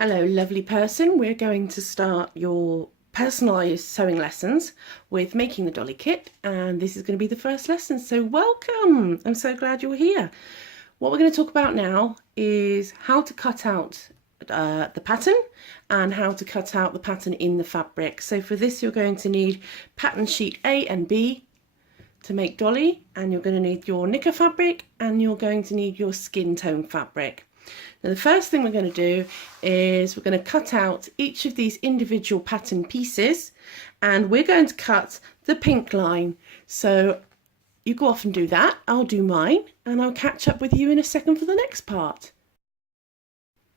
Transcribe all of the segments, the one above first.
Hello, lovely person. We're going to start your personalised sewing lessons with making the dolly kit, and this is going to be the first lesson, so welcome. I'm so glad you're here. What we're going to talk about now is how to cut out the pattern and how to cut out the pattern in the fabric. So for this you're going to need pattern sheet A and B to make dolly, and you're going to need your knicker fabric, and you're going to need your skin tone fabric. Now the first thing we're going to do is we're going to cut out each of these individual pattern pieces, and we're going to cut the pink line. So you go off and do that, I'll do mine, and I'll catch up with you in a second for the next part.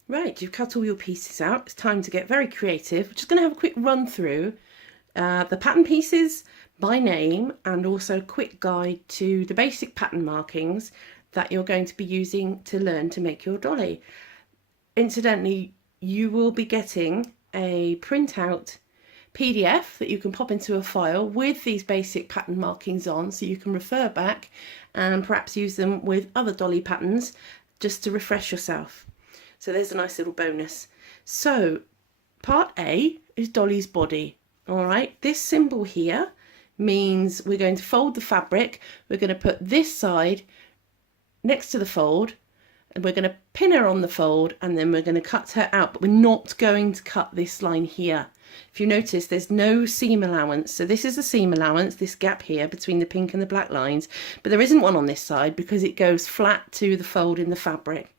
Right, you've cut all your pieces out. It's time to get very creative. We're just going to have a quick run through the pattern pieces by name, and also a quick guide to the basic pattern markings that you're going to be using to learn to make your dolly. Incidentally, you will be getting a printout PDF that you can pop into a file with these basic pattern markings on, so you can refer back and perhaps use them with other dolly patterns just to refresh yourself. So there's a nice little bonus. So part A is dolly's body. All right, this symbol here means we're going to fold the fabric. We're going to put this side next to the fold, and we're going to pin her on the fold, and then we're going to cut her out, but we're not going to cut this line here. If you notice, there's no seam allowance, so this is a seam allowance, this gap here between the pink and the black lines, but there isn't one on this side because it goes flat to the fold in the fabric.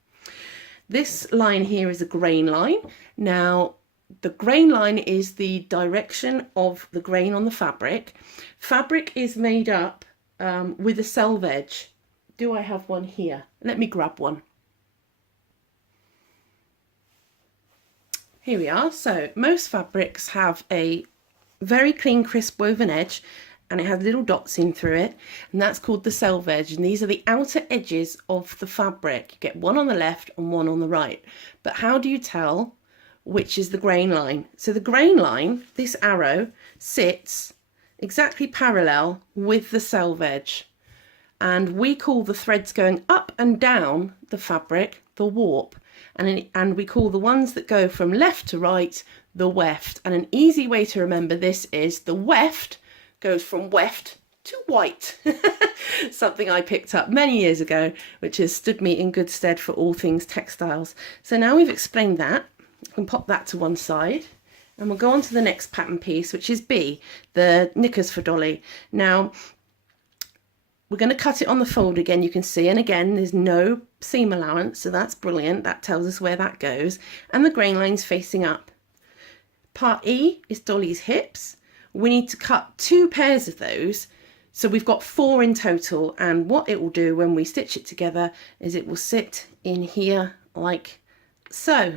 This line here is a grain line. Now the grain line is the direction of the grain on the fabric. Fabric is made up with a selvage. Do I have one here? Let me grab one. Here we are. So most fabrics have a very clean, crisp woven edge, and it has little dots in through it, and that's called the selvage, and these are the outer edges of the fabric. You get one on the left and one on the right. But how do you tell which is the grain line? So the grain line, this arrow, sits exactly parallel with the selvage, and we call the threads going up and down the fabric the warp, and we call the ones that go from left to right the weft. And an easy way to remember this is the weft goes from weft to white. Something I picked up many years ago, which has stood me in good stead for all things textiles. So now we've explained that, I can pop that to one side, and we'll go on to the next pattern piece, which is B, the knickers for dolly. Now we're going to cut it on the fold again, you can see, and again there's no seam allowance, so that's brilliant. That tells us where that goes, and the grain line's facing up. Part E is dolly's hips. We need to cut 2 pairs of those, so we've got 4 in total, and what it will do when we stitch it together is it will sit in here like so.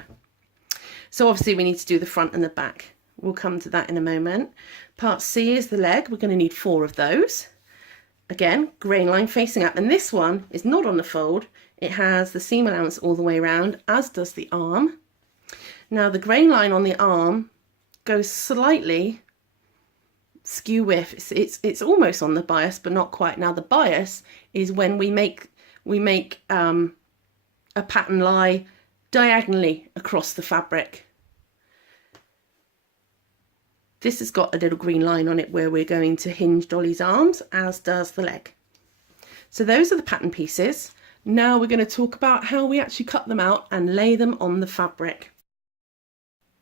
So obviously we need to do the front and the back. We'll come to that in a moment. Part C is the leg. We're going to need 4 of those. Again, grain line facing up, and this one is not on the fold. It has the seam allowance all the way around, as does the arm. Now the grain line on the arm goes slightly skew width. It's almost on the bias, but not quite. Now the bias is when we make a pattern lie diagonally across the fabric. This has got a little green line on it where we're going to hinge dolly's arms, as does the leg. So those are the pattern pieces. Now we're going to talk about how we actually cut them out and lay them on the fabric.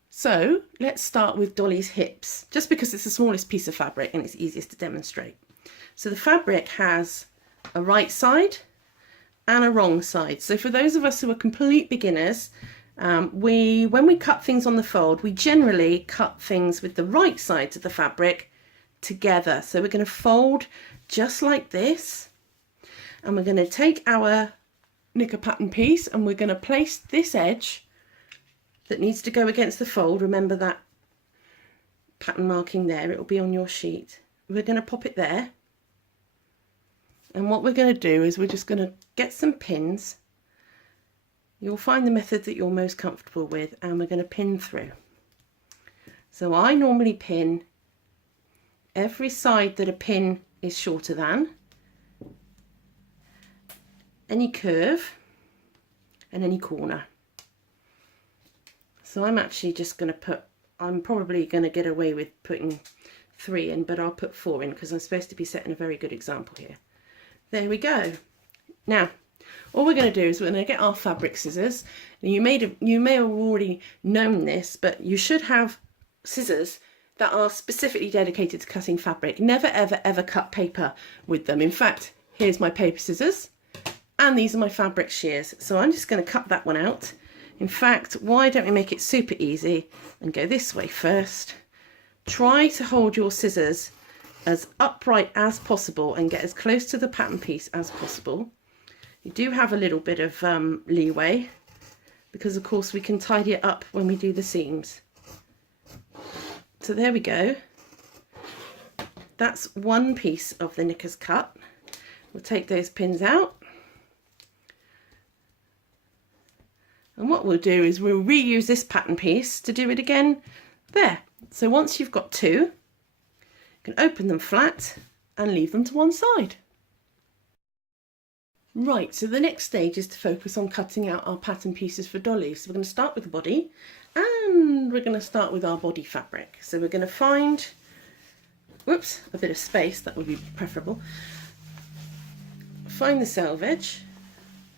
So let's start with dolly's hips, just because it's the smallest piece of fabric and it's easiest to demonstrate. So the fabric has a right side and a wrong side. So for those of us who are complete beginners, when we cut things on the fold, we generally cut things with the right sides of the fabric together. So we're going to fold just like this, and we're going to take our knicker pattern piece and we're going to place this edge that needs to go against the fold. Remember that pattern marking there, it will be on your sheet. We're going to pop it there, and what we're going to do is we're just going to get some pins. You'll find the method that you're most comfortable with, and we're going to pin through. So I normally pin every side that a pin is shorter than, any curve and any corner. So I'm actually just going to put, I'm probably going to get away with putting 3 in, but I'll put 4 in because I'm supposed to be setting a very good example here. There we go. Now, all we're going to do is we're going to get our fabric scissors. And you may have already known this, but you should have scissors that are specifically dedicated to cutting fabric. Never, ever, ever cut paper with them. In fact, here's my paper scissors, and these are my fabric shears. So I'm just going to cut that one out. In fact, why don't we make it super easy and go this way first? Try to hold your scissors as upright as possible and get as close to the pattern piece as possible. You do have a little bit of leeway because of course we can tidy it up when we do the seams. So there we go. That's one piece of the knickers cut. We'll take those pins out. And what we'll do is we'll reuse this pattern piece to do it again there. So once you've got 2, you can open them flat and leave them to one side. Right, so the next stage is to focus on cutting out our pattern pieces for dollies. So we're going to start with the body, and we're going to start with our body fabric. So we're going to find, whoops, a bit of space, that would be preferable. Find the selvage,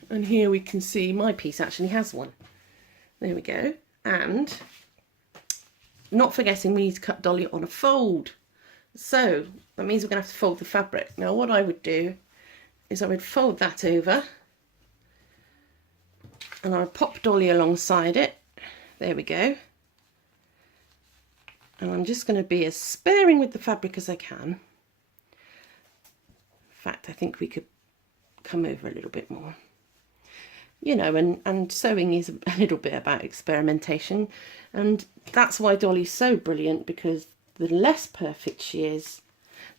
and here we can see my piece actually has one. There we go. And not forgetting we need to cut dolly on a fold. So that means we're going to have to fold the fabric. Now what I would do is I would fold that over and I would pop dolly alongside it. There we go. And I'm just going to be as sparing with the fabric as I can. In fact, I think we could come over a little bit more. You know, and sewing is a little bit about experimentation, and that's why Dolly's so brilliant, because the less perfect she is,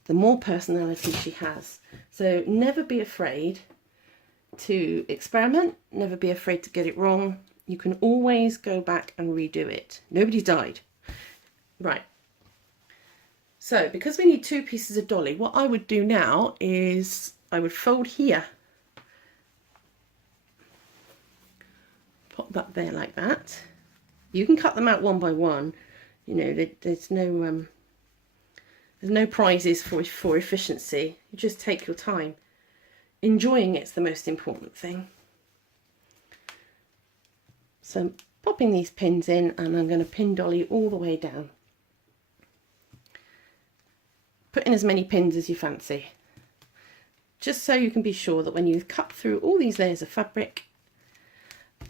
the more personality she has. So never be afraid to experiment, never be afraid to get it wrong. You can always go back and redo it. Nobody's died. Right. So because we need 2 pieces of dolly, what I would do now is I would fold here. Pop that there like that. You can cut them out one by one. You know, there's no prizes for efficiency. You just take your time. Enjoying it's the most important thing. So I'm popping these pins in, and I'm going to pin dolly all the way down. Put in as many pins as you fancy, just so you can be sure that when you cut through all these layers of fabric,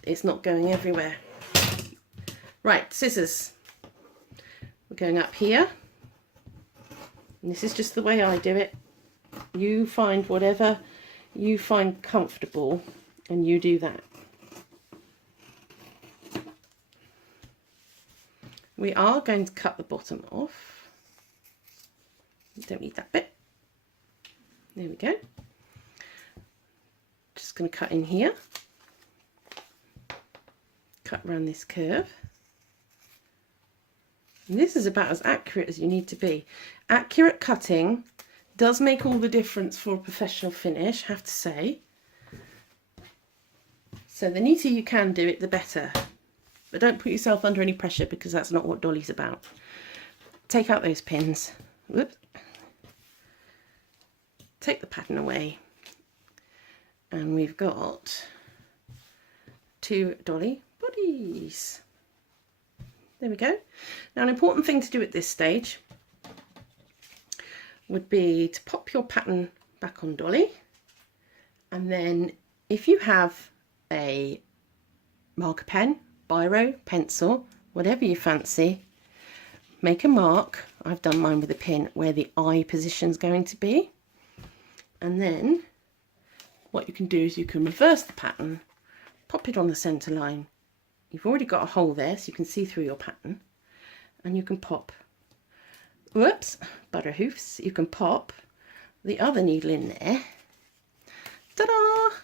it's not going everywhere. Right, scissors. We're going up here. And this is just the way I do it. You find whatever you find comfortable and you do that. We are going to cut the bottom off. Don't need that bit. There we go. Just going to cut in here. Cut around this curve. And this is about as accurate as you need to be. Accurate cutting does make all the difference for a professional finish, I have to say. So the neater you can do it, the better. But don't put yourself under any pressure, because that's not what Dolly's about. Take out those pins. Whoops. Take the pattern away. And we've got 2 dolly bodies. There we go. Now an important thing to do at this stage would be to pop your pattern back on dolly, and then if you have a marker pen, biro, pencil, whatever you fancy, make a mark. I've done mine with a pin where the eye position is going to be, and then what you can do is you can reverse the pattern, pop it on the center line. You've already got a hole there so you can see through your pattern, and you can pop, whoops, butter hoofs, you can pop the other needle in there. Ta-da!